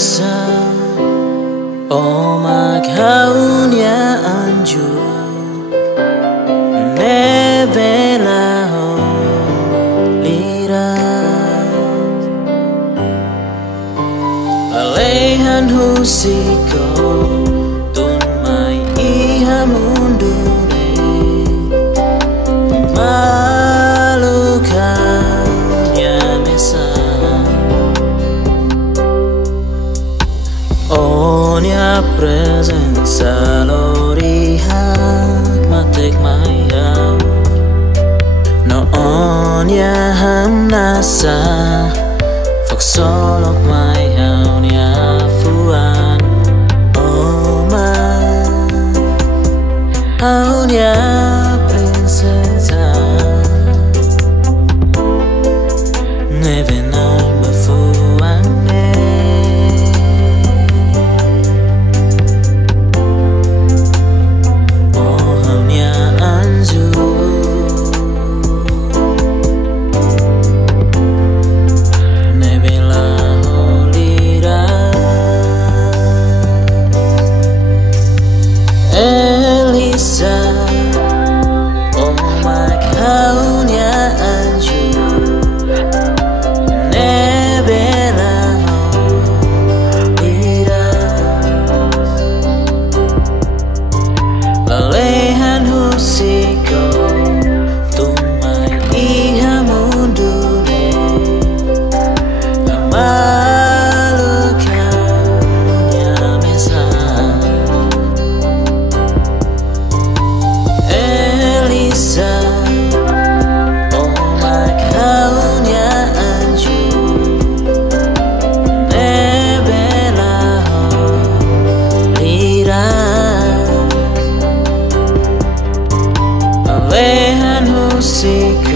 Elisa Omak haunya Anju Nebe La Ho Liras Alehan husiko Tunmai iha mundure Malukannya mesan Onya presenza lorihat matek mayau No onya hamnasa Fok solok mayau nya fuan Oma Aunya prinsesa Neve nain bafuan Elisa Omak haunya Anju Nebe La Ho Liras Lalehan husiko Tumai iha mundure Malukannya mesan Elisa Omak haunya Anju Nebe La Ho Liras Alehan husiko